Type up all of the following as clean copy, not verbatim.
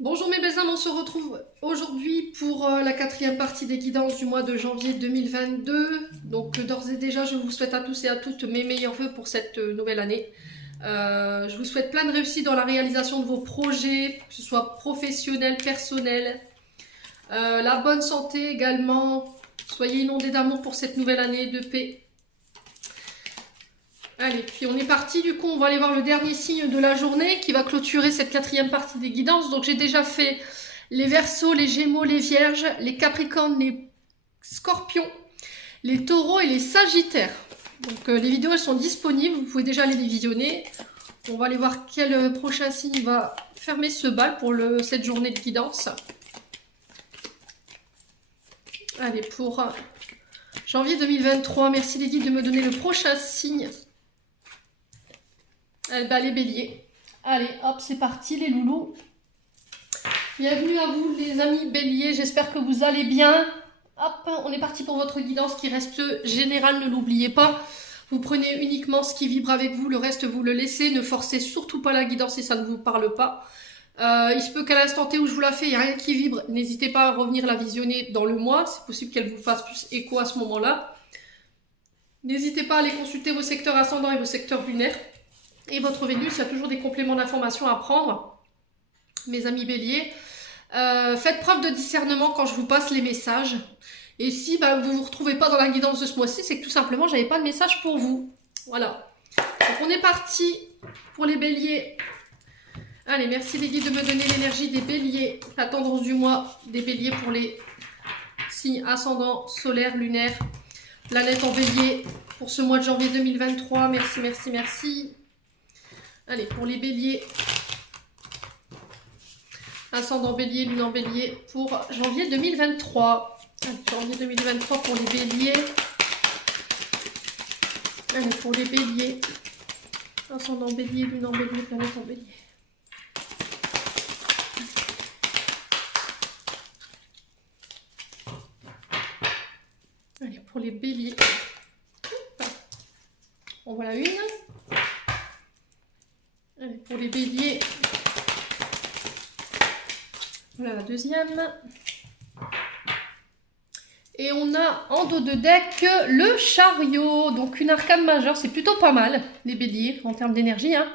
Bonjour mes belles âmes, on se retrouve aujourd'hui pour la quatrième partie des guidances du mois de janvier 2022. Donc d'ores et déjà, je vous souhaite à tous et à toutes mes meilleurs vœux pour cette nouvelle année. Je vous souhaite plein de réussite dans la réalisation de vos projets, que ce soit professionnel, personnel, la bonne santé également. Soyez inondés d'amour pour cette nouvelle année, de paix. Allez, puis on est parti, du coup on va aller voir le dernier signe de la journée qui va clôturer cette quatrième partie des guidances. Donc j'ai déjà fait les Verseaux, les Gémeaux, les Vierges, les Capricornes, les Scorpions, les Taureaux et les Sagittaires. Donc les vidéos elles sont disponibles, vous pouvez déjà aller les visionner. On va aller voir quel prochain signe va fermer ce bal pour cette journée de guidance. Allez, pour janvier 2023, merci les guides de me donner le prochain signe. Les béliers. Allez, hop, c'est parti les loulous. Bienvenue à vous les amis béliers, j'espère que vous allez bien. Hop, on est parti pour votre guidance qui reste générale, ne l'oubliez pas. Vous prenez uniquement ce qui vibre avec vous, le reste vous le laissez. Ne forcez surtout pas la guidance si ça ne vous parle pas. Il se peut qu'à l'instant T où je vous la fais, il n'y a rien qui vibre. N'hésitez pas à revenir la visionner dans le mois. C'est possible qu'elle vous fasse plus écho à ce moment-là. N'hésitez pas à aller consulter vos secteurs ascendants et vos secteurs lunaires. Et votre Vénus, il y a toujours des compléments d'informations à prendre. Mes amis béliers, faites preuve de discernement quand je vous passe les messages. Et si vous ne vous retrouvez pas dans la guidance de ce mois-ci, c'est que tout simplement, je n'avais pas de message pour vous. Voilà. Donc on est parti pour les béliers. Allez, merci les guides de me donner l'énergie des béliers. La tendance du mois des béliers pour les signes ascendants, solaires, lunaires. Planète en bélier pour ce mois de janvier 2023. Merci, merci, merci. Allez, pour les béliers, ascendant bélier, lune en bélier, pour janvier 2023. Allez, janvier 2023 pour les béliers. Allez, pour les béliers, ascendant bélier, lune en bélier, planète en bélier. Allez, pour les béliers. On voit la une. Allez, pour les béliers, voilà la deuxième. Et on a en dos de deck le chariot, donc une arcane majeure, c'est plutôt pas mal, les béliers, en termes d'énergie. Hein.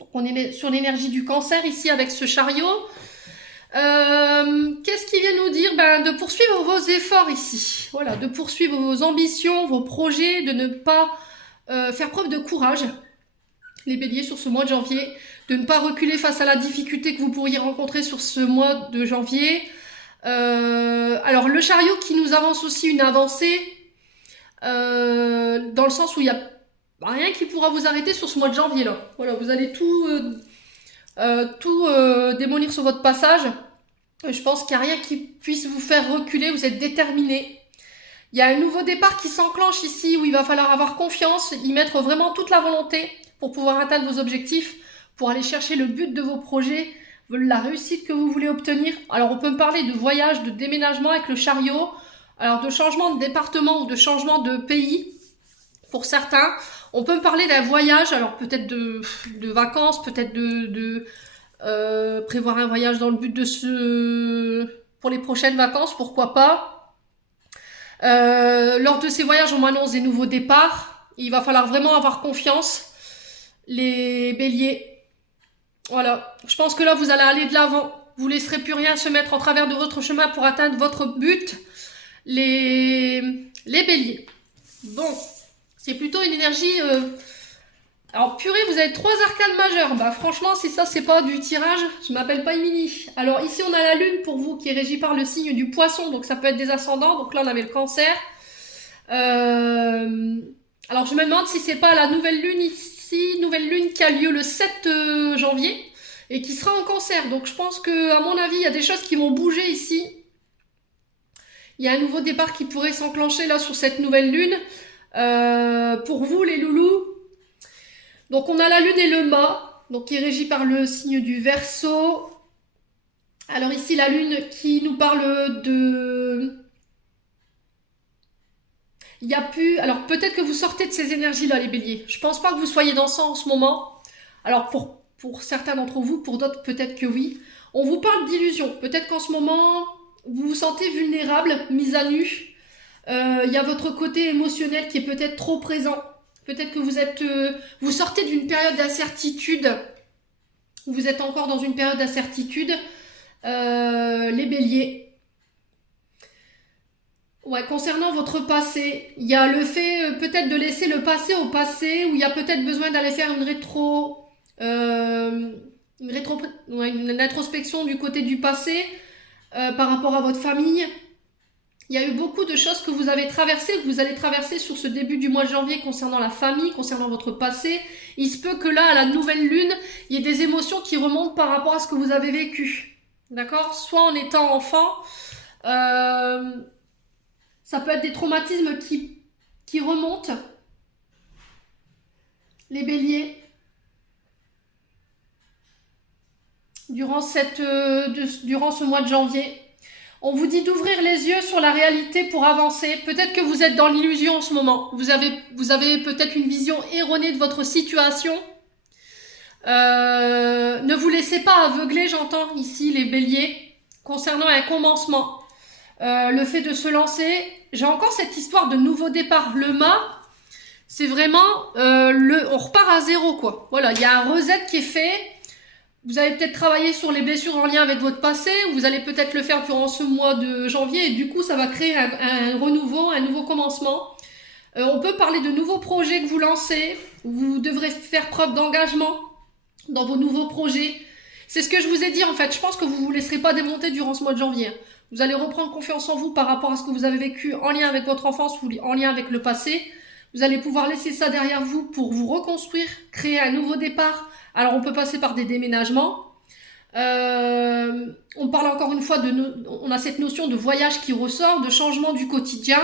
Donc on est sur l'énergie du cancer ici avec ce chariot. Qu'est-ce qu'il vient nous dire? De poursuivre vos efforts ici. Voilà, de poursuivre vos ambitions, vos projets, de ne pas faire preuve de courage. Les béliers sur ce mois de janvier, de ne pas reculer face à la difficulté que vous pourriez rencontrer sur ce mois de janvier. Alors le chariot qui nous avance aussi une avancée, dans le sens où il n'y a rien qui pourra vous arrêter sur ce mois de janvier là. Voilà, vous allez tout démolir sur votre passage. Je pense qu'il n'y a rien qui puisse vous faire reculer, vous êtes déterminés. Il y a un nouveau départ qui s'enclenche ici où il va falloir avoir confiance, y mettre vraiment toute la volonté pour pouvoir atteindre vos objectifs, pour aller chercher le but de vos projets, la réussite que vous voulez obtenir. Alors on peut me parler de voyage, de déménagement avec le chariot, alors de changement de département ou de changement de pays pour certains. On peut me parler d'un voyage, alors peut-être de vacances, peut-être de prévoir un voyage dans le but de pour les prochaines vacances, pourquoi pas. Lors de ces voyages, on m'annonce des nouveaux départs. Il va falloir vraiment avoir confiance. Les béliers, voilà, je pense que là vous allez aller de l'avant, vous laisserez plus rien se mettre en travers de votre chemin pour atteindre votre but, les béliers. Bon, c'est plutôt une énergie, alors purée, vous avez 3 arcanes majeures, franchement si ça c'est pas du tirage, je m'appelle pas Emily. Alors ici on a la lune pour vous qui est régie par le signe du poisson, donc ça peut être des ascendants, donc là on avait le cancer. Alors je me demande si c'est pas la nouvelle lune ici, nouvelle lune qui a lieu le 7 janvier et qui sera en cancer. Donc je pense que, à mon avis, il y a des choses qui vont bouger ici. Il y a un nouveau départ qui pourrait s'enclencher là sur cette nouvelle lune. Pour vous les loulous. Donc on a la lune et le mât, donc qui est régi par le signe du Verseau. Alors ici la lune qui nous parle de... Il y a plus... Alors peut-être que vous sortez de ces énergies-là, les béliers. Je pense pas que vous soyez dans ça en ce moment. Alors pour certains d'entre vous, pour d'autres peut-être que oui. On vous parle d'illusion. Peut-être qu'en ce moment, vous vous sentez vulnérable, mise à nu. Il y a votre côté émotionnel qui est peut-être trop présent. Peut-être que vous sortez d'une période d'incertitude. Vous êtes encore dans une période d'incertitude. Les béliers. Ouais, concernant votre passé, il y a le fait peut-être de laisser le passé au passé, ou il y a peut-être besoin d'aller faire une introspection du côté du passé par rapport à votre famille. Il y a eu beaucoup de choses que vous avez traversées, que vous allez traverser sur ce début du mois de janvier concernant la famille, concernant votre passé. Il se peut que là, à la nouvelle lune, il y ait des émotions qui remontent par rapport à ce que vous avez vécu. D'accord? Soit en étant enfant, ça peut être des traumatismes qui remontent. Les béliers. Durant ce mois de janvier. On vous dit d'ouvrir les yeux sur la réalité pour avancer. Peut-être que vous êtes dans l'illusion en ce moment. Vous avez peut-être une vision erronée de votre situation. Ne vous laissez pas aveugler, j'entends ici les béliers, concernant un commencement. Le fait de se lancer. J'ai encore cette histoire de nouveau départ. Le mât, c'est vraiment on repart à zéro, quoi. Voilà, il y a un reset qui est fait. Vous allez peut-être travailler sur les blessures en lien avec votre passé, vous allez peut-être le faire durant ce mois de janvier, et du coup ça va créer un renouveau, un nouveau commencement. On peut parler de nouveaux projets que vous lancez. Vous devrez faire preuve d'engagement dans vos nouveaux projets. C'est ce que je vous ai dit en fait. Je pense que vous ne vous laisserez pas démonter durant ce mois de janvier. Vous allez reprendre confiance en vous par rapport à ce que vous avez vécu en lien avec votre enfance ou en lien avec le passé. Vous allez pouvoir laisser ça derrière vous pour vous reconstruire, créer un nouveau départ. Alors on peut passer par des déménagements. On parle encore une fois on a cette notion de voyage qui ressort, de changement du quotidien.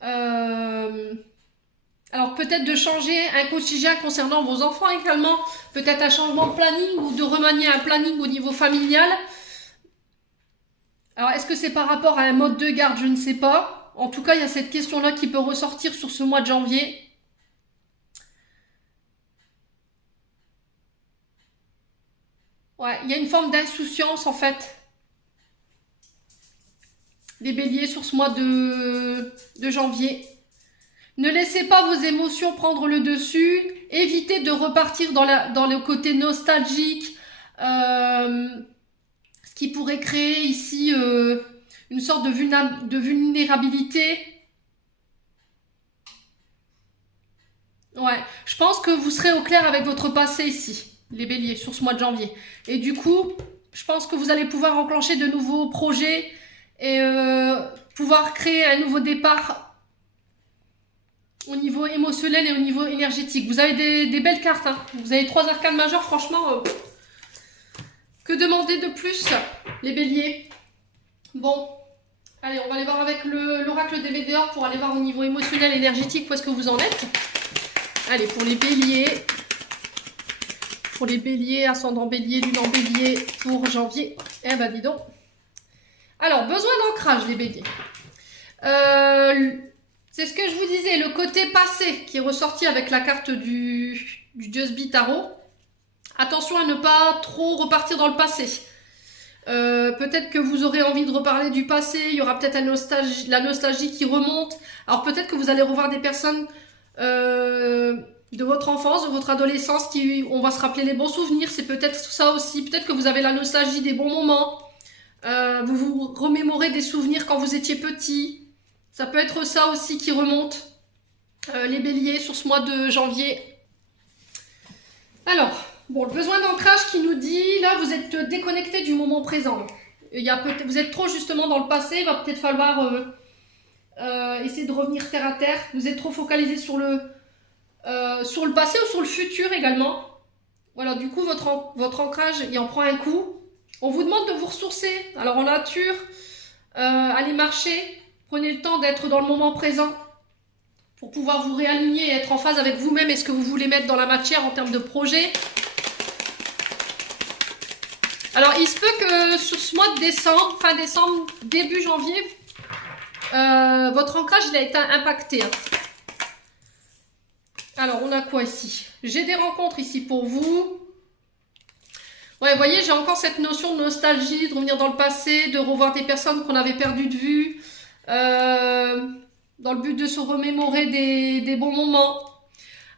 Alors peut-être de changer un quotidien concernant vos enfants également. Peut-être un changement de planning ou de remanier un planning au niveau familial. Alors est-ce que c'est par rapport à un mode de garde? Je ne sais pas. En tout cas, il y a cette question-là qui peut ressortir sur ce mois de janvier. Ouais, il y a une forme d'insouciance en fait des béliers sur ce mois de janvier. Ne laissez pas vos émotions prendre le dessus. Évitez de repartir dans le côté nostalgique, ce qui pourrait créer ici une sorte de vulnérabilité. Ouais, je pense que vous serez au clair avec votre passé ici, les béliers, sur ce mois de janvier. Et du coup, je pense que vous allez pouvoir enclencher de nouveaux projets et pouvoir créer un nouveau départ au niveau émotionnel et au niveau énergétique. Vous avez des belles cartes, hein. Vous avez 3 arcanes majeures, franchement. Que demander de plus, les béliers? Bon, allez, on va aller voir avec l'oracle des Météores pour aller voir au niveau émotionnel et énergétique où est-ce que vous en êtes. Allez, pour les béliers, ascendant bélier, lune en bélier, pour janvier. Eh ben, dis donc. Alors, besoin d'ancrage, les béliers. C'est ce que je vous disais, le côté passé qui est ressorti avec la carte du Just Tarot. Attention à ne pas trop repartir dans le passé. Peut-être que vous aurez envie de reparler du passé, il y aura peut-être la nostalgie qui remonte. Alors peut-être que vous allez revoir des personnes de votre enfance, de votre adolescence, on va se rappeler les bons souvenirs, c'est peut-être ça aussi. Peut-être que vous avez la nostalgie des bons moments, vous vous remémorez des souvenirs quand vous étiez petit. Ça peut être ça aussi qui remonte, les béliers, sur ce mois de janvier. Alors, bon, le besoin d'ancrage qui nous dit, là, vous êtes déconnecté du moment présent. Vous êtes trop justement dans le passé, il va peut-être falloir essayer de revenir terre à terre. Vous êtes trop focalisé sur le passé ou sur le futur également. Voilà, du coup, votre ancrage, il en prend un coup. On vous demande de vous ressourcer. Alors, en nature, allez marcher. Prenez le temps d'être dans le moment présent pour pouvoir vous réaligner et être en phase avec vous-même et ce que vous voulez mettre dans la matière en termes de projet. Alors, il se peut que sur ce mois de décembre, fin décembre, début janvier, votre ancrage il a été impacté. Hein. Alors, on a quoi ici? J'ai des rencontres ici pour vous. Ouais, vous voyez, j'ai encore cette notion de nostalgie, de revenir dans le passé, de revoir des personnes qu'on avait perdues de vue, euh, dans le but de se remémorer des bons moments.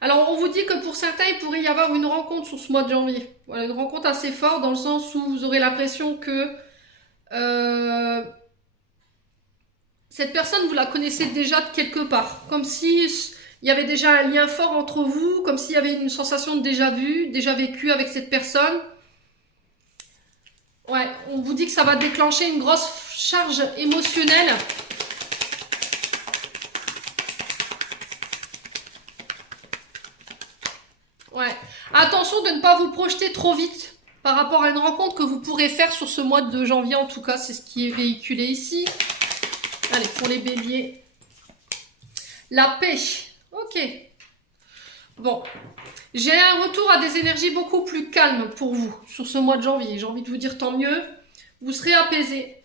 Alors, on vous dit que pour certains, il pourrait y avoir une rencontre sur ce mois de janvier. Voilà, une rencontre assez forte dans le sens où vous aurez l'impression que euh, cette personne, vous la connaissez déjà de quelque part. Comme si il y avait déjà un lien fort entre vous, comme s'il y avait une sensation de déjà vu, déjà vécu avec cette personne. Ouais, on vous dit que ça va déclencher une grosse charge émotionnelle. Ouais. Attention de ne pas vous projeter trop vite par rapport à une rencontre que vous pourrez faire sur ce mois de janvier. En tout cas, c'est ce qui est véhiculé ici. Allez, pour les béliers. La paix. Ok. Bon. J'ai un retour à des énergies beaucoup plus calmes pour vous sur ce mois de janvier. J'ai envie de vous dire tant mieux. Vous serez apaisé.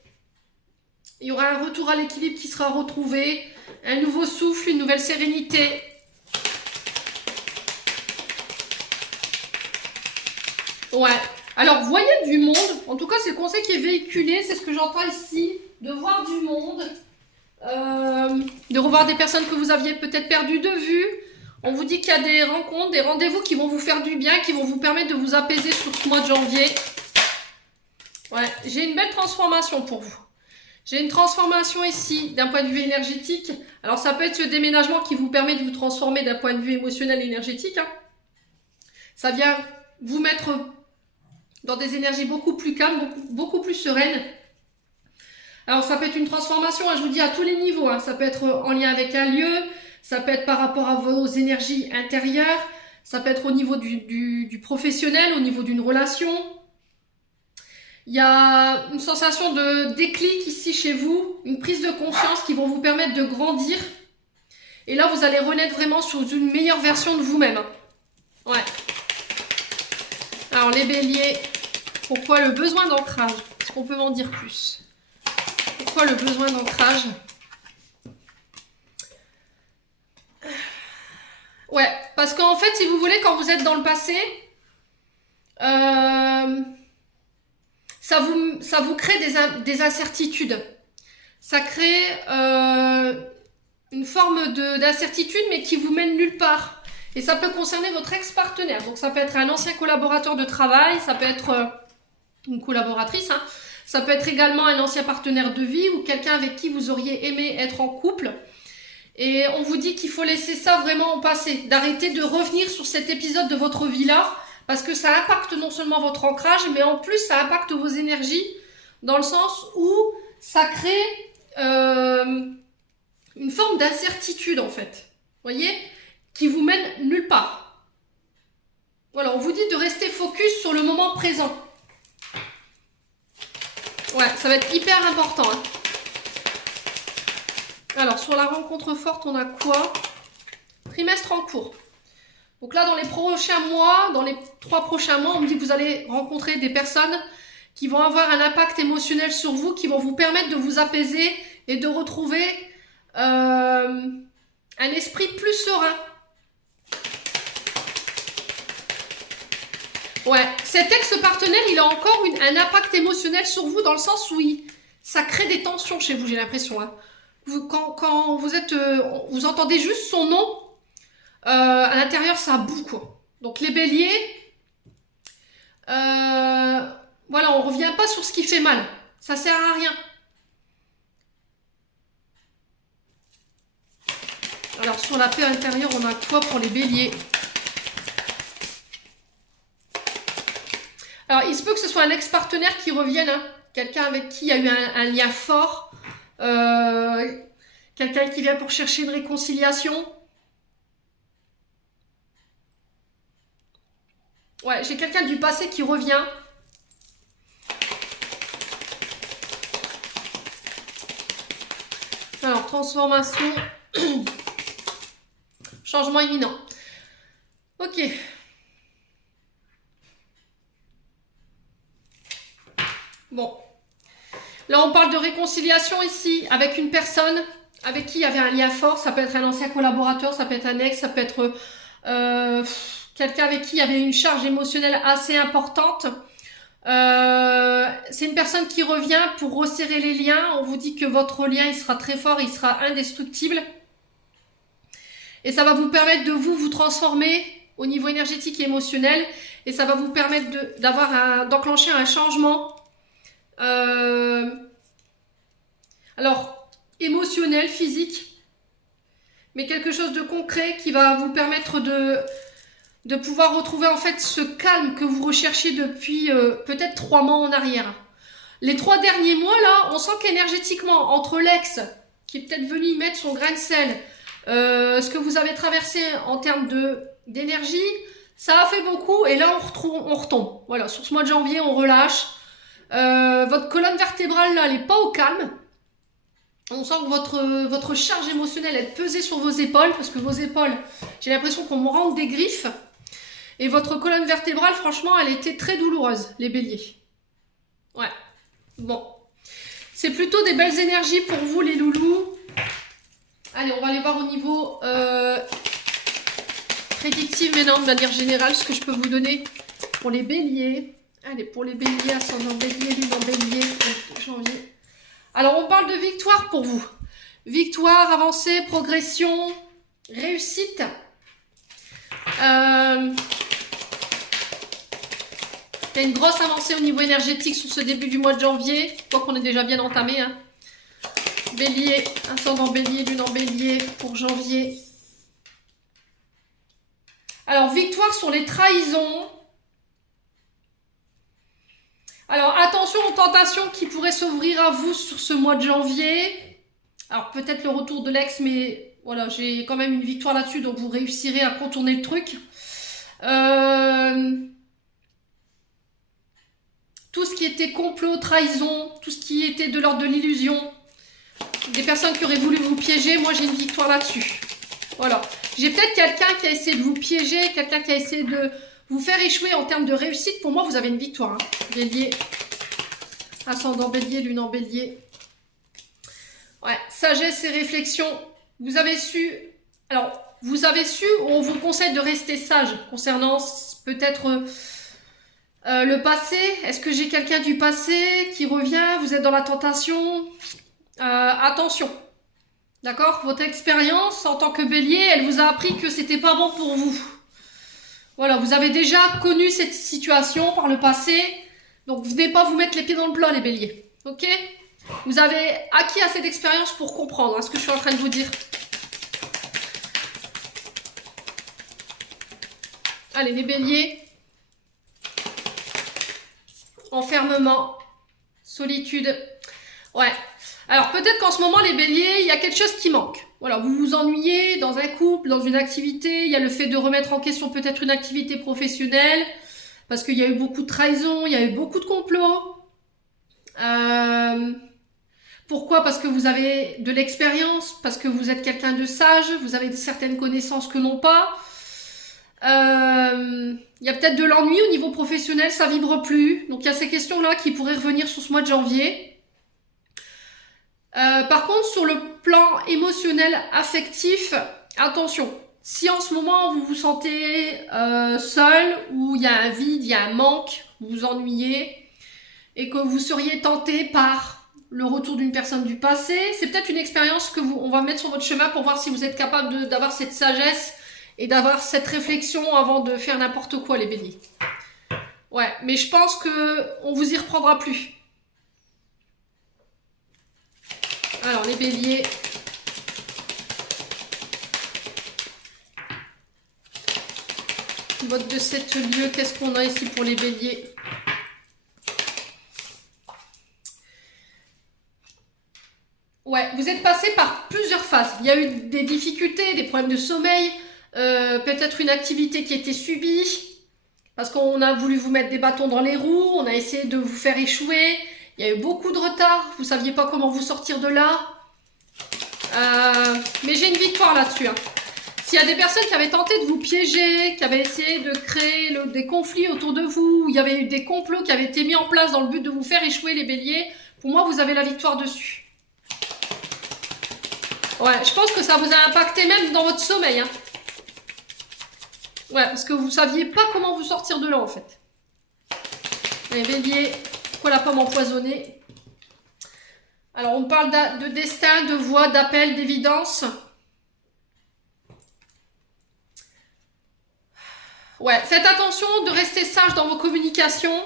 Il y aura un retour à l'équilibre qui sera retrouvé. Un nouveau souffle, une nouvelle sérénité. Ouais. Alors, voyez du monde. En tout cas, c'est le conseil qui est véhiculé. C'est ce que j'entends ici. De voir du monde. De revoir des personnes que vous aviez peut-être perdues de vue. On vous dit qu'il y a des rencontres, des rendez-vous qui vont vous faire du bien, qui vont vous permettre de vous apaiser sur ce mois de janvier. Ouais, j'ai une belle transformation pour vous. J'ai une transformation ici d'un point de vue énergétique. Alors ça peut être ce déménagement qui vous permet de vous transformer d'un point de vue émotionnel et énergétique. Hein. Ça vient vous mettre dans des énergies beaucoup plus calmes, beaucoup plus sereines. Alors ça peut être une transformation, hein, je vous dis à tous les niveaux. Hein. Ça peut être en lien avec un lieu, ça peut être par rapport à vos énergies intérieures, ça peut être au niveau du professionnel, au niveau d'une relation. Il y a une sensation de déclic ici chez vous, une prise de conscience qui vont vous permettre de grandir. Et là, vous allez renaître vraiment sous une meilleure version de vous-même. Ouais. Alors, les béliers, pourquoi le besoin d'ancrage? Est-ce qu'on peut m'en dire plus? Pourquoi le besoin d'ancrage? Ouais, parce qu'en fait, si vous voulez, quand vous êtes dans le passé, ça vous crée des incertitudes. Ça crée une forme d'incertitude, mais qui vous mène nulle part. Et ça peut concerner votre ex-partenaire. Donc ça peut être un ancien collaborateur de travail, ça peut être une collaboratrice, hein. Ça peut être également un ancien partenaire de vie ou quelqu'un avec qui vous auriez aimé être en couple. Et on vous dit qu'il faut laisser ça vraiment au passé, d'arrêter de revenir sur cet épisode de votre vie-là, parce que ça impacte non seulement votre ancrage, mais en plus ça impacte vos énergies, dans le sens où ça crée une forme d'incertitude en fait, voyez, qui vous mène nulle part. Voilà, on vous dit de rester focus sur le moment présent. Ouais, ça va être hyper important. Hein. Alors, sur la rencontre forte, on a quoi? Trimestre en cours. Donc là, dans les prochains mois, dans les 3 prochains mois, on me dit que vous allez rencontrer des personnes qui vont avoir un impact émotionnel sur vous, qui vont vous permettre de vous apaiser et de retrouver un esprit plus serein. Ouais, cet ex-partenaire, il a encore un impact émotionnel sur vous dans le sens où ça crée des tensions chez vous, j'ai l'impression. Hein. Quand vous êtes, vous entendez juste son nom, à l'intérieur, ça boue, quoi. Donc les béliers, voilà, on revient pas sur ce qui fait mal. Ça sert à rien. Alors sur la paix intérieure, on a quoi pour les béliers? Alors il se peut que ce soit un ex-partenaire qui revienne, hein. Quelqu'un avec qui il y a eu un lien fort, quelqu'un qui vient pour chercher une réconciliation. Ouais, j'ai quelqu'un du passé qui revient. Alors, transformation. Changement imminent. Ok. Bon. Là, on parle de réconciliation ici avec une personne avec qui il y avait un lien fort. Ça peut être un ancien collaborateur, ça peut être un ex, ça peut être quelqu'un avec qui il y avait une charge émotionnelle assez importante. C'est une personne qui revient pour resserrer les liens. On vous dit que votre lien, il sera très fort, il sera indestructible. Et ça va vous permettre de vous transformer au niveau énergétique et émotionnel. Et ça va vous permettre d'enclencher un changement. Alors, émotionnel, physique. Mais quelque chose de concret qui va vous permettre de pouvoir retrouver en fait ce calme que vous recherchez depuis peut-être 3 mois en arrière. Les 3 derniers mois là, on sent qu'énergétiquement, entre l'ex qui est peut-être venu y mettre son grain de sel, ce que vous avez traversé en termes d'énergie, ça a fait beaucoup et là on retombe. Voilà, sur ce mois de janvier, on relâche. Votre colonne vertébrale là, elle n'est pas au calme. On sent que votre charge émotionnelle est pesée sur vos épaules, parce que vos épaules, j'ai l'impression qu'on me rentre des griffes. Et votre colonne vertébrale, franchement, elle était très douloureuse, les béliers. Ouais. Bon. C'est plutôt des belles énergies pour vous, les loulous. Allez, on va aller voir au niveau prédictif, mais non, de manière générale, ce que je peux vous donner pour les béliers. Allez, pour les béliers, ascendant bélier, lune en bélier, janvier. Alors, on parle de victoire pour vous. Victoire, avancée, progression, réussite. Il y a une grosse avancée au niveau énergétique sur ce début du mois de janvier. Je crois qu'on est déjà bien entamé. Hein. Bélier, ascendant bélier, lune en bélier pour janvier. Alors, victoire sur les trahisons. Alors, attention aux tentations qui pourraient s'ouvrir à vous sur ce mois de janvier. Alors, peut-être le retour de l'ex, mais voilà, j'ai quand même une victoire là-dessus, donc vous réussirez à contourner le truc. Tout ce qui était complot, trahison, tout ce qui était de l'ordre de l'illusion, des personnes qui auraient voulu vous piéger, moi j'ai une victoire là-dessus. Voilà. J'ai peut-être quelqu'un qui a essayé de vous piéger, quelqu'un qui a essayé de vous faire échouer en termes de réussite. Pour moi, vous avez une victoire. Hein. Bélier, ascendant bélier, lune en bélier. Ouais, sagesse et réflexion. Vous avez su... Alors, vous avez su, on vous conseille de rester sage concernant peut-être... le passé, est-ce que j'ai quelqu'un du passé qui revient? Vous êtes dans la tentation? Attention, d'accord? Votre expérience en tant que bélier, elle vous a appris que c'était pas bon pour vous. Voilà, vous avez déjà connu cette situation par le passé, donc venez pas vous mettre les pieds dans le plat, les béliers, ok? Vous avez acquis assez d'expérience pour comprendre ce que je suis en train de vous dire. Allez, les béliers. Enfermement, solitude. Ouais. Alors peut-être qu'en ce moment, les béliers, il y a quelque chose qui manque. Voilà, vous vous ennuyez dans un couple, dans une activité. Il y a le fait de remettre en question peut-être une activité professionnelle. Parce qu'il y a eu beaucoup de trahison, il y a eu beaucoup de complots. Pourquoi? Parce que vous avez de l'expérience, parce que vous êtes quelqu'un de sage, vous avez certaines connaissances que non pas. Il y a peut-être de l'ennui au niveau professionnel, ça vibre plus. Donc il y a ces questions-là qui pourraient revenir sur ce mois de janvier. Par contre, sur le plan émotionnel, affectif, attention. Si en ce moment vous vous sentez seul, ou il y a un vide, il y a un manque, vous vous ennuyez, et que vous seriez tenté par le retour d'une personne du passé, c'est peut-être une expérience que on va mettre sur votre chemin pour voir si vous êtes capable d'avoir cette sagesse et d'avoir cette réflexion avant de faire n'importe quoi, les béliers. Ouais, mais je pense qu'on vous y reprendra plus. Alors, les béliers. Vote de 7 lieux, qu'est-ce qu'on a ici pour les béliers? Ouais, vous êtes passé par plusieurs phases. Il y a eu des difficultés, des problèmes de sommeil, peut-être une activité qui était subie, parce qu'on a voulu vous mettre des bâtons dans les roues, on a essayé de vous faire échouer, il y a eu beaucoup de retard, vous ne saviez pas comment vous sortir de là. Mais j'ai une victoire là-dessus. Hein. S'il y a des personnes qui avaient tenté de vous piéger, qui avaient essayé de créer des conflits autour de vous, il y avait eu des complots qui avaient été mis en place dans le but de vous faire échouer, les béliers, pour moi, vous avez la victoire dessus. Ouais, je pense que ça vous a impacté même dans votre sommeil. Hein. Ouais, parce que vous ne saviez pas comment vous sortir de là, en fait. Les béliers, pourquoi la pomme empoisonnée? Alors, on parle de destin, de voie, d'appel, d'évidence. Ouais, faites attention de rester sage dans vos communications.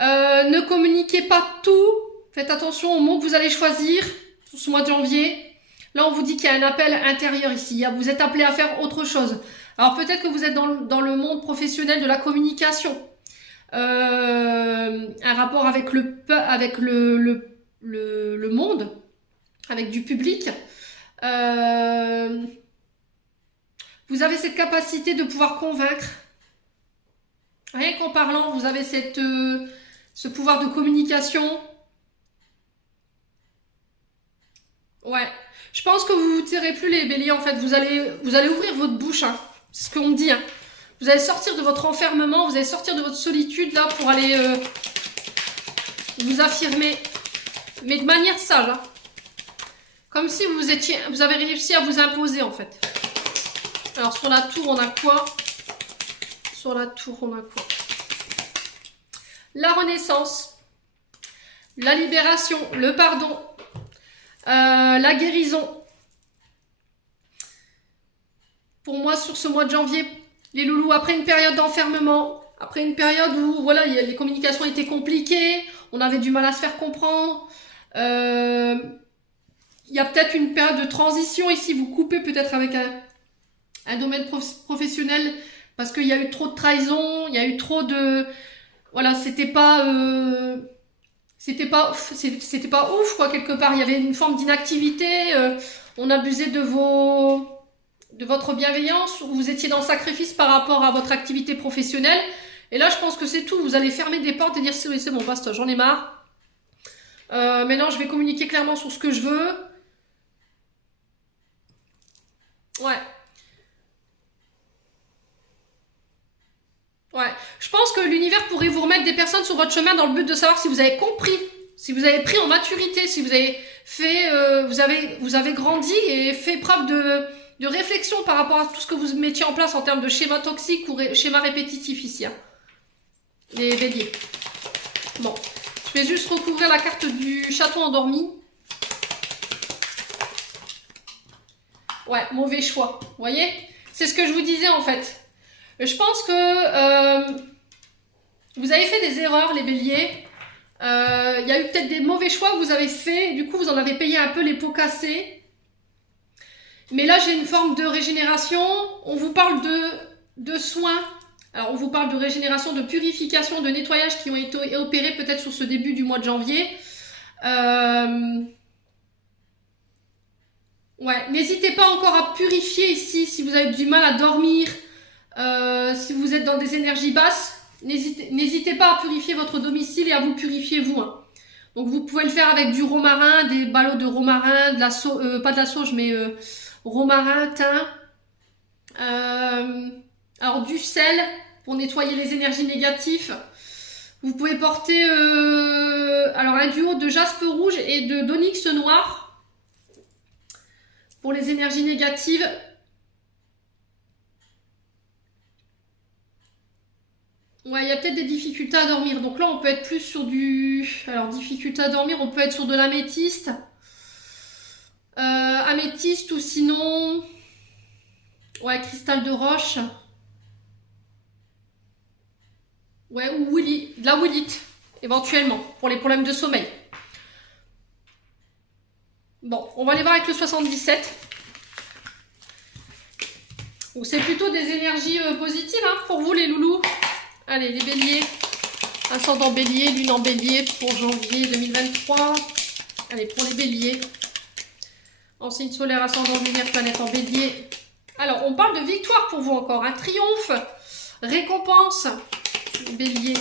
Ne communiquez pas tout. Faites attention aux mots que vous allez choisir sur ce mois de janvier. Là, on vous dit qu'il y a un appel intérieur ici. Vous êtes appelé à faire autre chose. Alors, peut-être que vous êtes dans le monde professionnel de la communication. Un rapport avec le monde, avec du public. Vous avez cette capacité de pouvoir convaincre. Rien qu'en parlant, vous avez ce pouvoir de communication. Ouais. Je pense que vous ne vous tirez plus les béliers, en fait. Vous allez ouvrir votre bouche, hein. C'est ce qu'on me dit, hein. Vous allez sortir de votre enfermement, vous allez sortir de votre solitude, là, pour aller vous affirmer. Mais de manière sage, hein. Comme si vous avez réussi à vous imposer, en fait. Alors, sur la tour, on a quoi? Sur la tour, on a quoi? La renaissance, la libération, le pardon, la guérison. Pour moi, sur ce mois de janvier, les loulous, après une période d'enfermement, après une période où voilà, les communications étaient compliquées, on avait du mal à se faire comprendre, il y a peut-être une période de transition ici, vous coupez peut-être avec un domaine professionnel parce qu'il y a eu trop de trahison, il y a eu trop de... Voilà, c'était pas ouf, quoi, quelque part. Il y avait une forme d'inactivité, on abusait de votre bienveillance, vous étiez dans le sacrifice par rapport à votre activité professionnelle. Et là, je pense que c'est tout. Vous allez fermer des portes et dire c'est bon, basta, j'en ai marre. Maintenant, je vais communiquer clairement sur ce que je veux. Ouais. Ouais. Je pense que l'univers pourrait vous remettre des personnes sur votre chemin dans le but de savoir si vous avez compris, si vous avez pris en maturité, si vous avez fait, vous avez grandi et fait preuve de réflexion par rapport à tout ce que vous mettiez en place en termes de schéma toxique ou schéma répétitif ici, hein. Les béliers. Bon, je vais juste recouvrir la carte du château endormi. Ouais, mauvais choix, vous voyez? C'est ce que je vous disais en fait. Je pense que vous avez fait des erreurs, les béliers. Il y a eu peut-être des mauvais choix que vous avez faits. Du coup, vous en avez payé un peu les pots cassés. Mais là, j'ai une forme de régénération. On vous parle de soins. Alors, on vous parle de régénération, de purification, de nettoyage qui ont été opérés peut-être sur ce début du mois de janvier. Ouais, n'hésitez pas encore à purifier ici si vous avez du mal à dormir. Si vous êtes dans des énergies basses, n'hésitez pas à purifier votre domicile et à vous purifier vous, hein. Donc vous pouvez le faire avec du romarin, des ballots de romarin, de la pas de la sauge, mais romarin, thym. Alors du sel pour nettoyer les énergies négatives. Vous pouvez porter alors un duo de jaspe rouge et d'onyx noir pour les énergies négatives. Ouais, il y a peut-être des difficultés à dormir. Donc là, on peut être plus sur du... Alors, difficulté à dormir, on peut être sur de l'améthyste. Améthyste ou sinon... Ouais, cristal de roche. Ouais, ou de la willite, éventuellement, pour les problèmes de sommeil. Bon, on va aller voir avec le 77. Donc c'est plutôt des énergies positives, hein, pour vous les loulous. Allez, les béliers. Ascendant bélier, lune en bélier pour janvier 2023. Allez, pour les béliers. En signe solaire, ascendant lunaire, planète en bélier. Alors, on parle de victoire pour vous encore. Un triomphe, récompense. Bélier.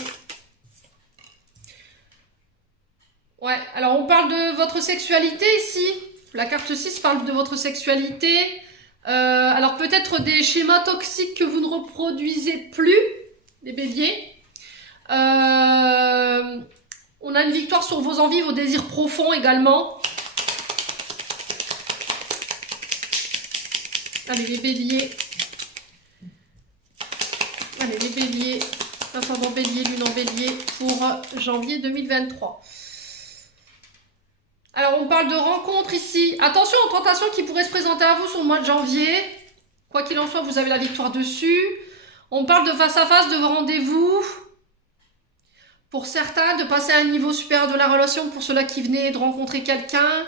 Ouais, alors on parle de votre sexualité ici. La carte 6 parle de votre sexualité. Alors peut-être des schémas toxiques que vous ne reproduisez plus, les béliers. On a une victoire sur vos envies, vos désirs profonds également. Allez, les béliers. Allez, les béliers. Ascendant Bélier, Lune en Bélier pour janvier 2023. Alors, on parle de rencontres ici. Attention aux tentations qui pourraient se présenter à vous sur le mois de janvier. Quoi qu'il en soit, vous avez la victoire dessus. On parle de face à face, de rendez-vous. Pour certains, de passer à un niveau supérieur de la relation pour ceux-là qui venaient de rencontrer quelqu'un.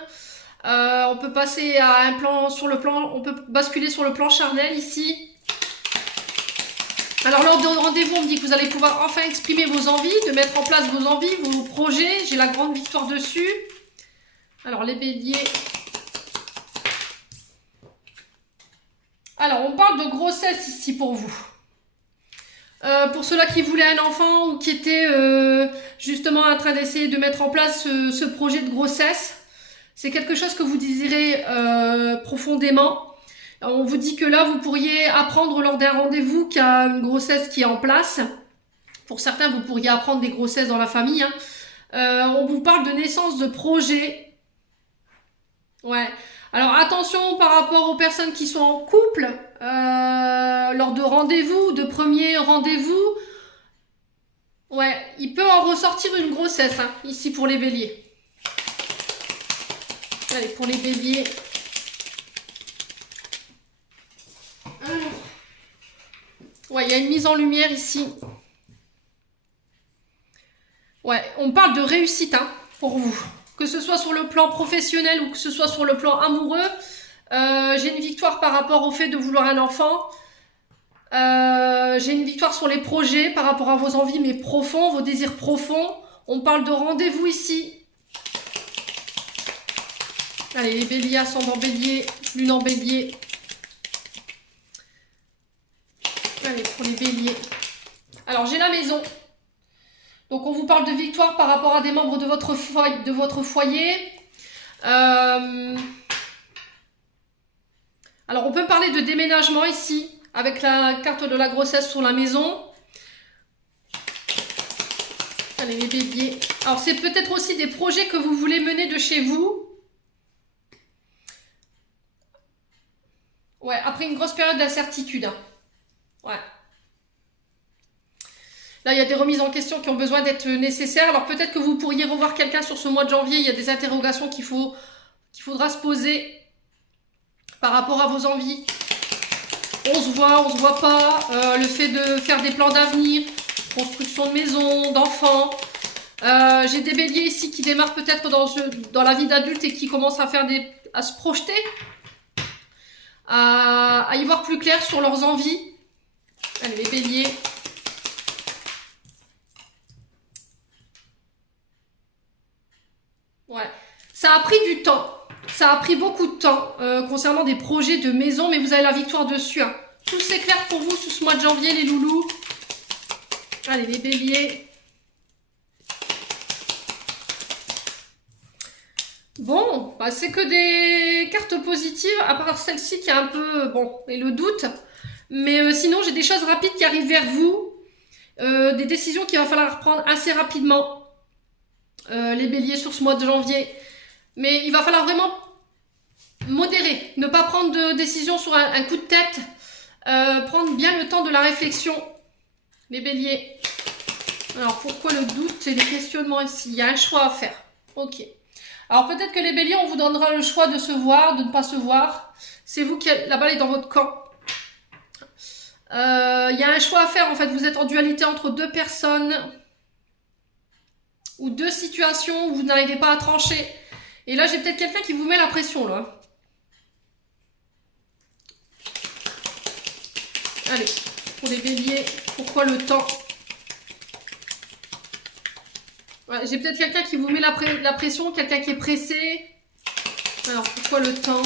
On peut passer à un plan sur le plan, on peut basculer sur le plan charnel ici. Alors lors de rendez-vous, on me dit que vous allez pouvoir enfin exprimer vos envies, de mettre en place vos envies, vos projets. J'ai la grande victoire dessus. Alors les béliers. Alors on parle de grossesse ici pour vous. Pour ceux-là qui voulaient un enfant ou qui étaient justement en train d'essayer de mettre en place ce projet de grossesse, c'est quelque chose que vous désirez profondément. On vous dit que là, vous pourriez apprendre lors d'un rendez-vous qu'il y a une grossesse qui est en place. Pour certains, vous pourriez apprendre des grossesses dans la famille. On vous parle de naissance de projet. Ouais. Alors attention par rapport aux personnes qui sont en couple, lors de rendez-vous, de premiers rendez-vous. Ouais, il peut en ressortir une grossesse, hein, ici pour les béliers. Allez, pour les béliers. Ouais, il y a une mise en lumière ici. Ouais, on parle de réussite hein, pour vous. Que ce soit sur le plan professionnel ou que ce soit sur le plan amoureux. J'ai une victoire par rapport au fait de vouloir un enfant. J'ai une victoire sur les projets par rapport à vos envies, mais profonds, vos désirs profonds. On parle de rendez-vous ici. Allez, les béliers, ascendant bélier, lune en bélier. Allez, pour les béliers. Alors, j'ai la maison. Donc, on vous parle de victoire par rapport à des membres de votre foyer. Alors, on peut parler de déménagement ici, avec la carte de la grossesse sur la maison. Allez, les béliers. Alors, c'est peut-être aussi des projets que vous voulez mener de chez vous. Ouais, après une grosse période d'incertitude. Hein. Ouais. Là, il y a des remises en question qui ont besoin d'être nécessaires. Alors, peut-être que vous pourriez revoir quelqu'un sur ce mois de janvier. Il y a des interrogations qu'il faudra se poser par rapport à vos envies. On se voit pas. Le fait de faire des plans d'avenir, construction de maison, d'enfants. J'ai des béliers ici qui démarrent peut-être dans la vie d'adulte et qui commencent à se projeter, à y voir plus clair sur leurs envies. Allez, les béliers. Ouais, ça a pris du temps. Ça a pris beaucoup de temps concernant des projets de maison, mais vous avez la victoire dessus. Hein. Tout s'éclaire pour vous sous ce mois de janvier, les loulous. Allez, les béliers. Bon, bah c'est que des cartes positives, à part celle-ci qui est un peu, bon, et le doute. Mais sinon, j'ai des choses rapides qui arrivent vers vous. Des décisions qu'il va falloir prendre assez rapidement. Les béliers sur ce mois de janvier. Mais il va falloir vraiment modérer. Ne pas prendre de décision sur un coup de tête. Prendre bien le temps de la réflexion. Les béliers. Alors, pourquoi le doute et les questionnements ici? Il y a un choix à faire. Ok. Alors, peut-être que les béliers, on vous donnera le choix de se voir, de ne pas se voir. C'est vous qui êtes, la balle est dans votre camp. Il y a un choix à faire, en fait. Vous êtes en dualité entre deux personnes ou deux situations où vous n'arrivez pas à trancher. Et là, j'ai peut-être quelqu'un qui vous met la pression, là. Allez, pour les béliers, pourquoi le temps? Ouais, j'ai peut-être quelqu'un qui vous met la pression, quelqu'un qui est pressé. Alors, pourquoi le temps?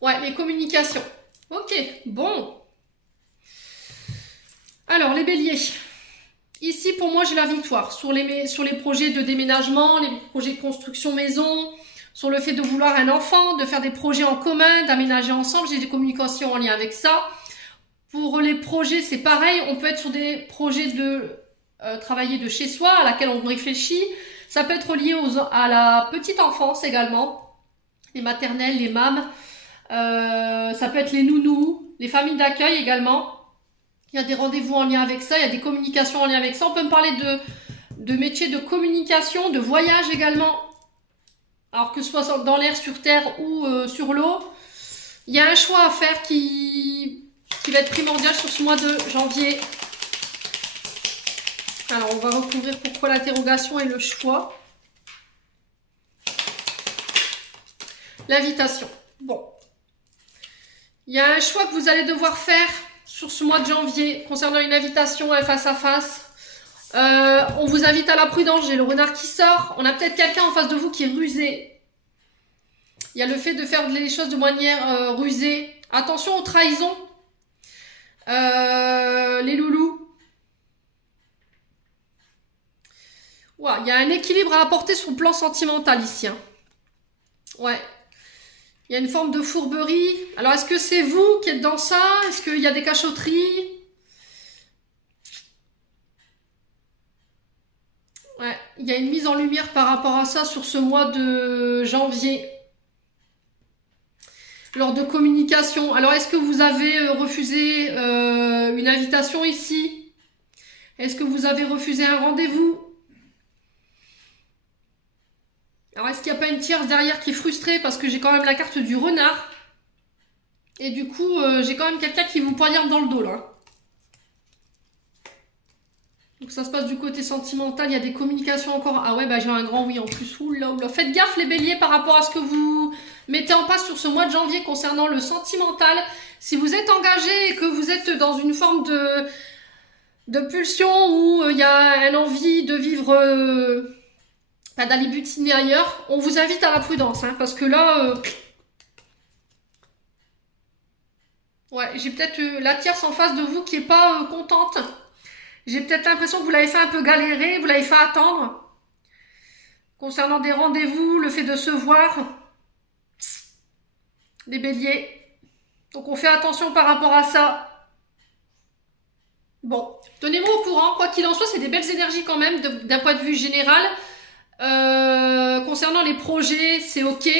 Ouais, les communications. Ok, bon. Alors, les béliers. Ici, pour moi, j'ai la victoire sur les projets de déménagement, les projets de construction maison, sur le fait de vouloir un enfant, de faire des projets en commun, d'aménager ensemble. J'ai des communications en lien avec ça. Pour les projets, c'est pareil. On peut être sur des projets de travailler de chez soi, à laquelle on réfléchit. Ça peut être lié à la petite enfance également. Les maternelles, les mâmes. Ça peut être les nounous. les familles d'accueil également. Il y a des rendez-vous en lien avec ça, il y a des communications en lien avec ça. On peut me parler de métiers de communication, de voyage également. Alors que ce soit dans l'air, sur terre ou sur l'eau. Il y a un choix à faire qui va être primordial sur ce mois de janvier. Alors, on va recouvrir pourquoi l'interrogation et le choix. L'invitation. Bon. Il y a un choix que vous allez devoir faire sur ce mois de janvier concernant une invitation face à face. On vous invite à la prudence. J'ai le renard qui sort. On a peut-être quelqu'un en face de vous qui est rusé. Il y a le fait de faire les choses de manière rusée. Attention aux trahisons. Les loulous. Ouais, il y a un équilibre à apporter sur le plan sentimental ici. Hein. Ouais. Il y a une forme de fourberie. Alors, est-ce que c'est vous qui êtes dans ça? Est-ce qu'il y a des cachotteries? Ouais, il y a une mise en lumière par rapport à ça sur ce mois de janvier. Lors de communication. Alors, est-ce que vous avez refusé une invitation ici? Est-ce que vous avez refusé un rendez-vous? Alors, est-ce qu'il n'y a pas une tierce derrière qui est frustrée parce que j'ai quand même la carte du renard? Et du coup, j'ai quand même quelqu'un qui vous poignarde dans le dos, là. Donc, ça se passe du côté sentimental. Il y a des communications encore. Ah ouais, bah j'ai un grand oui en plus. Oula, oula. Faites gaffe, les béliers, par rapport à ce que vous mettez en place sur ce mois de janvier concernant le sentimental. Si vous êtes engagé et que vous êtes dans une forme de pulsion où il y a une envie de vivre... d'aller butiner ailleurs, on vous invite à la prudence, hein, parce que là, ouais, j'ai peut-être la tierce en face de vous qui est pas contente. J'ai peut-être l'impression que vous l'avez fait un peu galérer, vous l'avez fait attendre. Concernant des rendez-vous, le fait de se voir, les béliers. Donc on fait attention par rapport à ça. Bon, tenez-moi au courant, quoi qu'il en soit, c'est des belles énergies quand même, d'un point de vue général. Concernant les projets, c'est ok.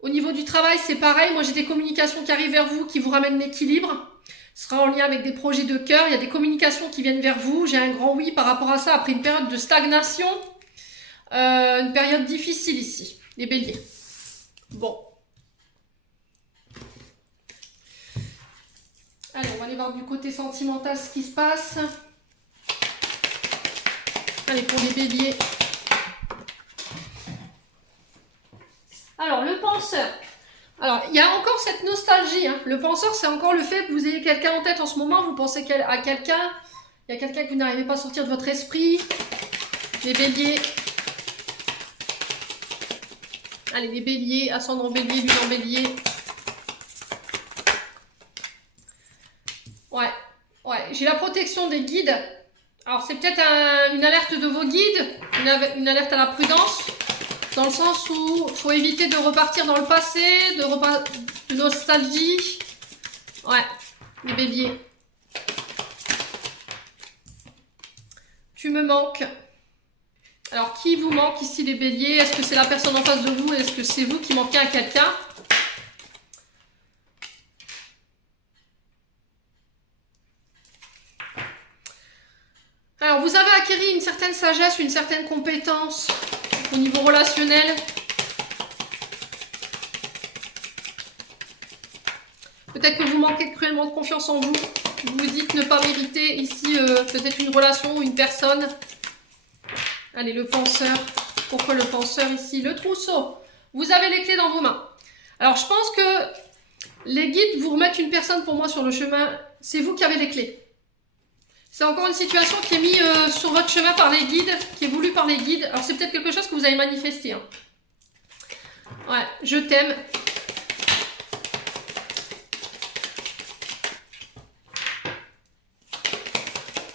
Au niveau du travail, c'est pareil. Moi, j'ai des communications qui arrivent vers vous, qui vous ramènent l'équilibre. Ce sera en lien avec des projets de cœur. Il y a des communications qui viennent vers vous. J'ai un grand oui par rapport à ça. Après une période de stagnation, une période difficile ici, les béliers. Bon. Allez, on va aller voir du côté sentimental ce qui se passe. Allez, pour les béliers. Alors, le penseur. Alors, il y a encore cette nostalgie. Hein. Le penseur, c'est encore le fait que vous ayez quelqu'un en tête en ce moment. Vous pensez à quelqu'un. Il y a quelqu'un que vous n'arrivez pas à sortir de votre esprit. Les béliers. Allez, les béliers. Ascendant bélier, lune en bélier. Ouais. Ouais. J'ai la protection des guides. Alors, c'est peut-être une alerte de vos guides. Une alerte à la prudence. Dans le sens où il faut éviter de repartir dans le passé, de nostalgie. Ouais, les béliers. Tu me manques. Alors, qui vous manque ici, les béliers? Est-ce que c'est la personne en face de vous? Est-ce que c'est vous qui manquez à quelqu'un? Alors, vous avez acquis une certaine sagesse, une certaine compétence au niveau relationnel. Peut-être que vous manquez cruellement de confiance en vous. Vous vous dites ne pas mériter ici peut-être une relation ou une personne. Allez, le penseur. Pourquoi le penseur ici? Le trousseau. Vous avez les clés dans vos mains. Alors, je pense que les guides vous remettent une personne pour moi sur le chemin. C'est vous qui avez les clés. C'est encore une situation qui est mise sur votre chemin par les guides, qui est voulue par les guides. Alors, c'est peut-être quelque chose que vous avez manifesté. Hein. Ouais, je t'aime.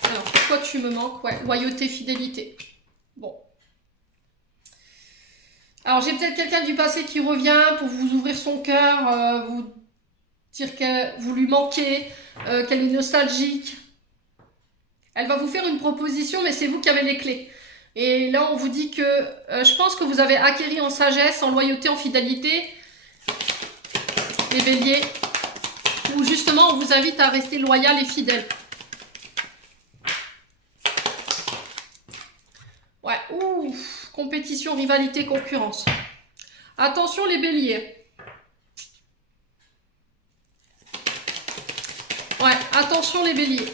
Alors, pourquoi tu me manques? Ouais, loyauté, fidélité. Bon. Alors, j'ai peut-être quelqu'un du passé qui revient pour vous ouvrir son cœur, vous dire que vous lui manquez, qu'elle est nostalgique. Elle va vous faire une proposition, mais c'est vous qui avez les clés. Et là, on vous dit que je pense que vous avez acquis en sagesse, en loyauté, en fidélité. Les béliers. où justement on vous invite à rester loyal et fidèle. Ouais, ouh, compétition, rivalité, concurrence. Attention les béliers. Ouais, attention les béliers.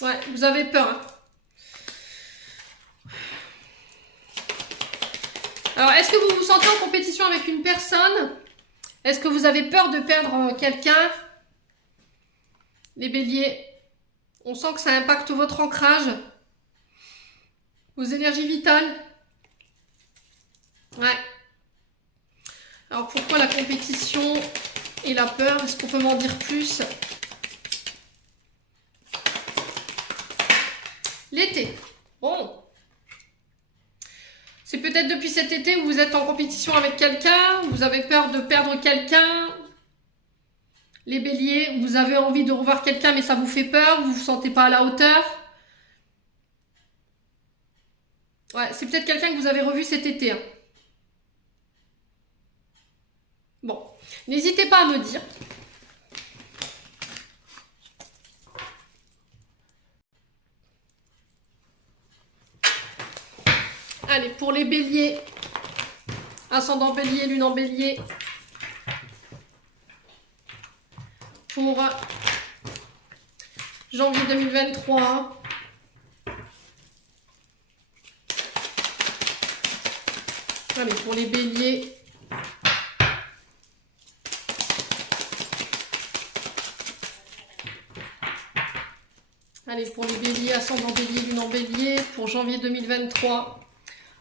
Ouais, vous avez peur. Hein. Alors, est-ce que vous vous sentez en compétition avec une personne? Est-ce que vous avez peur de perdre quelqu'un? Les béliers, on sent que ça impacte votre ancrage, vos énergies vitales. Ouais. Alors, pourquoi la compétition et la peur? Est-ce qu'on peut m'en dire plus? L'été. Bon. C'est peut-être depuis cet été où vous êtes en compétition avec quelqu'un, vous avez peur de perdre quelqu'un. Les béliers, vous avez envie de revoir quelqu'un mais ça vous fait peur, vous ne vous sentez pas à la hauteur. Ouais, c'est peut-être quelqu'un que vous avez revu cet été. Hein. Bon, n'hésitez pas à me dire. Allez, pour les béliers, ascendant bélier, lune en bélier, pour janvier 2023. Allez, pour les béliers. Allez, pour les béliers, ascendant bélier, lune en bélier, pour janvier 2023.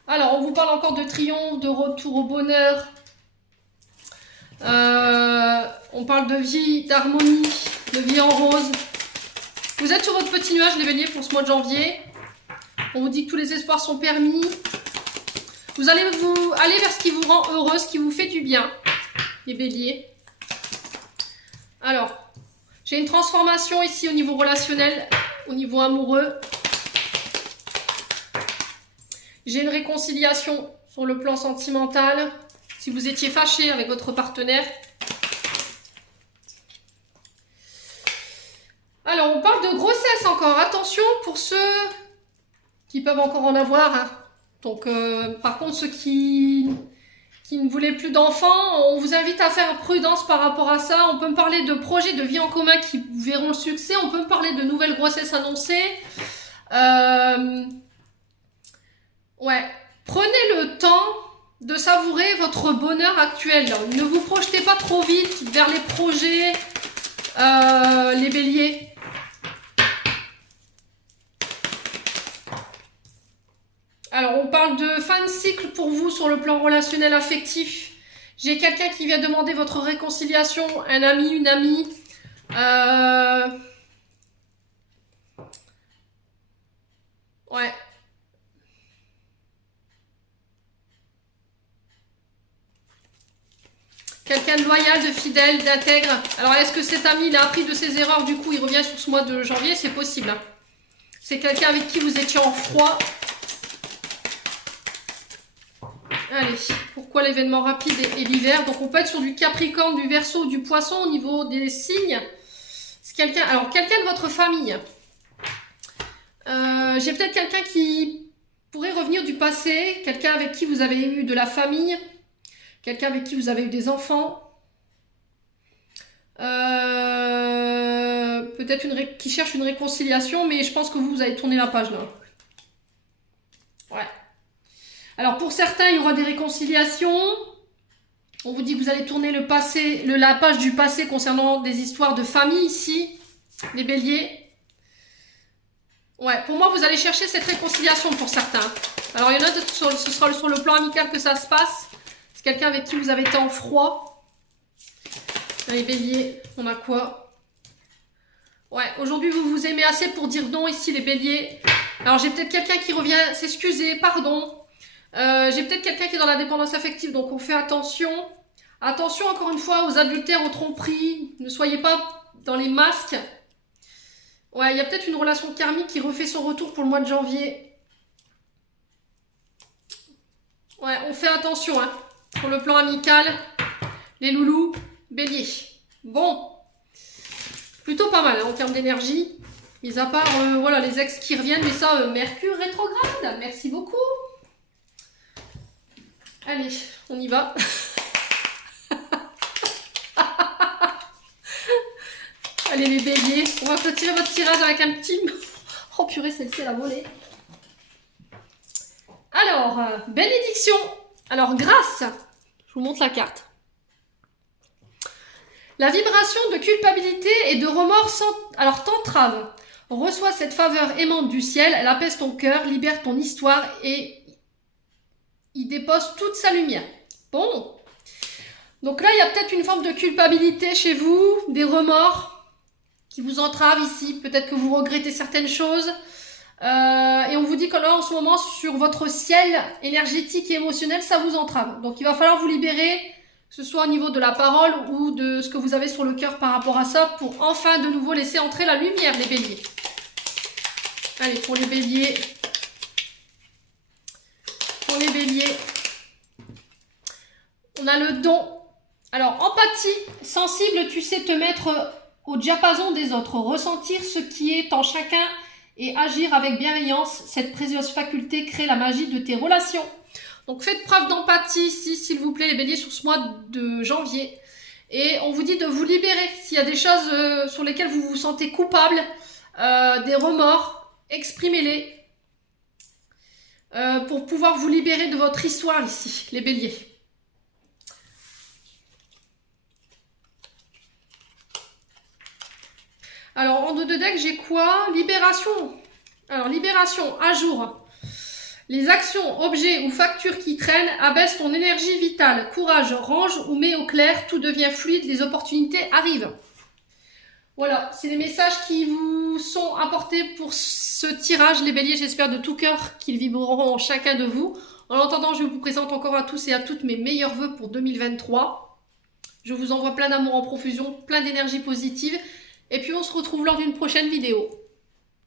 Alors, on vous parle encore de triomphe, de retour au bonheur. On parle de vie, d'harmonie, de vie en rose. Vous êtes sur votre petit nuage, les béliers, pour ce mois de janvier. On vous dit que tous les espoirs sont permis. Vous allez aller vers ce qui vous rend heureux, ce qui vous fait du bien, les béliers. Alors, j'ai une transformation ici au niveau relationnel, au niveau amoureux. J'ai une réconciliation sur le plan sentimental. Si vous étiez fâché avec votre partenaire. Alors, on parle de grossesse encore. Attention pour ceux qui peuvent encore en avoir. Hein. Donc, par contre, ceux qui ne voulaient plus d'enfants, on vous invite à faire prudence par rapport à ça. On peut me parler de projets de vie en commun qui verront le succès. On peut me parler de nouvelles grossesses annoncées. Ouais, prenez le temps de savourer votre bonheur actuel. Ne vous projetez pas trop vite vers les projets, les béliers. Alors, on parle de fin de cycle pour vous sur le plan relationnel affectif. J'ai quelqu'un qui vient demander votre réconciliation, un ami, une amie. Ouais. Quelqu'un de loyal, de fidèle, d'intègre. Alors, est-ce que cet ami, il a appris de ses erreurs, du coup, il revient sur ce mois de janvier? C'est possible. Hein. C'est quelqu'un avec qui vous étiez en froid. Allez, pourquoi l'événement rapide et l'hiver? Donc, on peut être sur du Capricorne, du Verseau, du Poisson au niveau des signes. C'est quelqu'un... Alors, quelqu'un de votre famille. J'ai peut-être quelqu'un qui pourrait revenir du passé. Quelqu'un avec qui vous avez eu de la famille. Quelqu'un avec qui vous avez eu des enfants. Peut-être qui cherche une réconciliation, mais je pense que vous allez tourner la page là. Ouais. Alors pour certains, il y aura des réconciliations. On vous dit que vous allez tourner la page du passé concernant des histoires de famille ici, les béliers. Ouais, pour moi, vous allez chercher cette réconciliation pour certains. Alors il y en a d'autres, ce sera sur le plan amical que ça se passe. C'est quelqu'un avec qui vous avez été en froid. Allez, béliers, on a quoi? Ouais, aujourd'hui, vous vous aimez assez pour dire non ici, les béliers. Alors, j'ai peut-être quelqu'un qui revient s'excuser, pardon. J'ai peut-être quelqu'un qui est dans la dépendance affective, donc on fait attention. Attention, encore une fois, aux adultères, aux tromperies. Ne soyez pas dans les masques. Ouais, il y a peut-être une relation karmique qui refait son retour pour le mois de janvier. Ouais, on fait attention, hein. Sur le plan amical, les loulous, bélier. Bon, plutôt pas mal hein, en termes d'énergie. Mis à part, voilà, les ex qui reviennent, mais ça, Mercure rétrograde. Merci beaucoup. Allez, on y va. Allez les béliers, on va clôturer votre tirage avec un petit... Oh purée, celle-ci, elle a volé. Alors, bénédiction. Alors, grâce. Je vous montre la carte. La vibration de culpabilité et de remords t'entrave. Reçois cette faveur aimante du ciel, elle apaise ton cœur, libère ton histoire et il dépose toute sa lumière. Bon. Donc là, il y a peut-être une forme de culpabilité chez vous, des remords qui vous entravent ici. Peut-être que vous regrettez certaines choses. Et on vous dit que là, en ce moment, sur votre ciel énergétique et émotionnel, ça vous entrave. Donc, il va falloir vous libérer, que ce soit au niveau de la parole ou de ce que vous avez sur le cœur par rapport à ça, pour enfin de nouveau laisser entrer la lumière, les béliers. Allez, pour les béliers. Pour les béliers. On a le don. Alors, empathie, sensible, tu sais te mettre au diapason des autres, ressentir ce qui est en chacun et agir avec bienveillance. Cette précieuse faculté crée la magie de tes relations. Donc faites preuve d'empathie ici, s'il vous plaît, les béliers, sur ce mois de janvier. Et on vous dit de vous libérer. S'il y a des choses sur lesquelles vous vous sentez coupable, des remords, exprimez-les pour pouvoir vous libérer de votre histoire ici, les béliers. Alors, en dos de deck, j'ai quoi? Libération. Alors, libération, à jour. Les actions, objets ou factures qui traînent abaissent ton énergie vitale. Courage, range ou mets au clair, tout devient fluide, les opportunités arrivent. Voilà, c'est les messages qui vous sont apportés pour ce tirage, les béliers. J'espère de tout cœur qu'ils vibreront en chacun de vous. En attendant, je vous présente encore à tous et à toutes mes meilleurs vœux pour 2023. Je vous envoie plein d'amour en profusion, plein d'énergie positive. Et puis on se retrouve lors d'une prochaine vidéo.